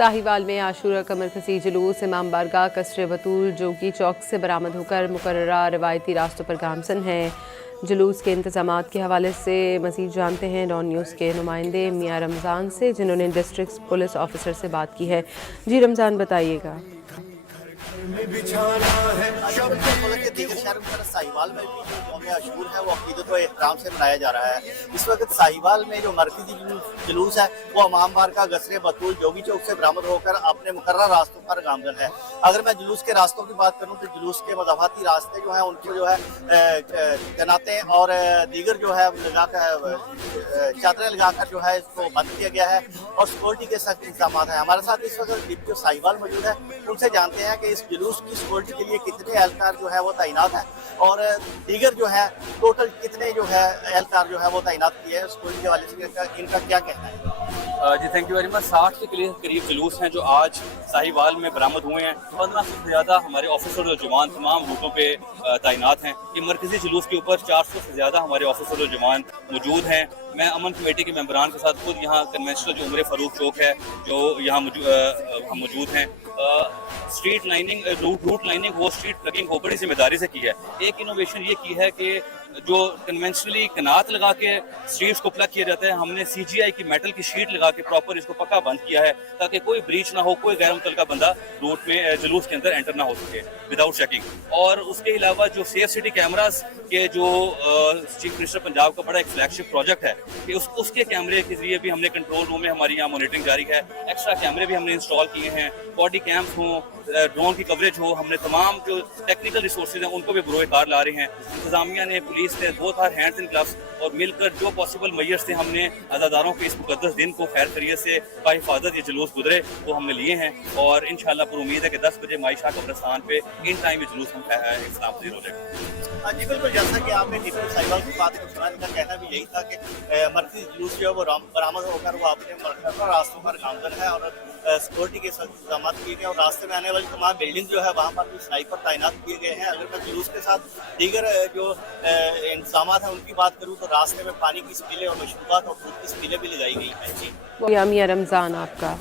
साहिवाल में आशूरा का मरकजी जुलूस इमाम बारगाह कसरे बतूल जोगी चौक से बरामद होकर मुकर्ररा रवायती रास्तों पर गामजन है। जुलूस के इंतजामात के हवाले से मज़ीद जानते हैं डॉन न्यूज़ के नुमाइंदे मियां रमज़ान से, जिन्होंने डिस्ट्रिक्ट पुलिस ऑफिसर से बात की है। जी रमज़ान, बताइएगा। साहिवाल में भी जो यौम आशूर है वो अकीदत व एहतराम से मनाया जा रहा है। इस वक्त साहिवाल में जो मरकजी जुलूस है वो इमाम बारगाह गसरे बतूल जोगी चौक से बरामद होकर अपने मुकर्रर रास्तों पर गामजन है। अगर मैं जुलूस के रास्तों की बात करूँ तो जुलूस के मज़ाफ़ाती रास्ते जो हैं उनको जो है तैनातें और दीगर जो है चादरें लगाकर जो है इसको बंद किया गया है और सिक्योरिटी के सख्त इंतजाम हैं। हमारे साथ इस वक्त डिप्टी साहिवाल मौजूद है, उनसे जानते हैं कि इस जुलूस की सिक्योरिटी के लिए कितने एहलकार जो है वो तैनात है और दीगर जो है टोटल कितने जो है एहलकार जो है वो तैनात किए हैं। सिक्योरिटी के हवाले से इनका क्या कहना है? जी थैंक यू वेरी मच। 60 के करीब जुलूस हैं जो आज साहिवाल में बरामद हुए हैं। 15 से ज़्यादा हमारे ऑफिसर और जवान तमाम रूटों पे तैनात हैं। ये मरकजी जुलूस के ऊपर 400 से ज़्यादा हमारे ऑफिसर और जवान मौजूद हैं। मैं अमन कमेटी के मेंबरान के साथ खुद यहाँ कन्वेंशनल जो उमर फ़ारूक चौक है जो यहाँ हम मौजूद हैं। स्ट्रीट लाइनिंग रूट लाइनिंग वो स्ट्रीट प्लगिंग वो बड़ी जिम्मेदारी से की है। एक इनोवेशन ये की है कि जो कन्वेंशनली कनात लगा के स्ट्रीट्स को प्लग किया जाता है, हमने CGI की मेटल की शीट लगा के प्रॉपर इसको पक्का बंद किया है ताकि कोई ब्रीच ना हो, कोई गैर मुतल्लका बंदा रूट में जुलूस के अंदर एंटर ना हो सके विदाउट चेकिंग। और उसके अलावा जो सेफ सिटी कैमरास के जो चीफ मिनिस्टर पंजाब का बड़ा एक फ्लैगशिप प्रोजेक्ट है कि उसके कैमरे के जरिए भी हमने कंट्रोल रूम में हमारी यहाँ मॉनिटरिंग जारी है। एक्स्ट्रा कैमरे भी हमने इंस्टॉल किए हैं, बॉडी कैम्प्स हों, ड्रोन की कवरेज हो, हमने तमाम जो टेक्निकल रिसोर्सेज हैं उनको भी बरोए कार ला रहे हैं। इंतजामिया ने, पुलिस ने, both our hands in gloves और मिलकर जो पॉसिबल मेजर्स थे हमने अज़ादारों के इस मुक़द्दस दिन को खैर खैरियत से बाहिफाजत ये जुलूस गुजरे वो हमने लिए हैं और इंशाअल्लाह पर उम्मीद है कि 10 बजे माइशा कब्रिस्तान पे इन टाइम ये जुलूस हम इस्लाम पजीर हो जाएगा। जी बिल्कुल, जैसा कि आपने डिप्टी साहिवाल की बात को सुना, इनका कहना भी यही था कि मरकजी जुलूस जो है वो बरामद होकर वो अपने मुकर्रर रास्तों पर गामजन है और सिक्योरिटी के इंतजाम किए गए और रास्ते में आने वाली तमाम बिल्डिंग जो है वहाँ पर भी स्नाइपर तैनात किए गए हैं। अगर मैं जुलूस के साथ दीगर जो इंतजाम हैं उनकी बात करूँ तो रास्ते में पानी की स्पीलें और मशरूबात और दूध की स्पीलें भी लगाई गई हैं। जी मियां रमज़ान आपका।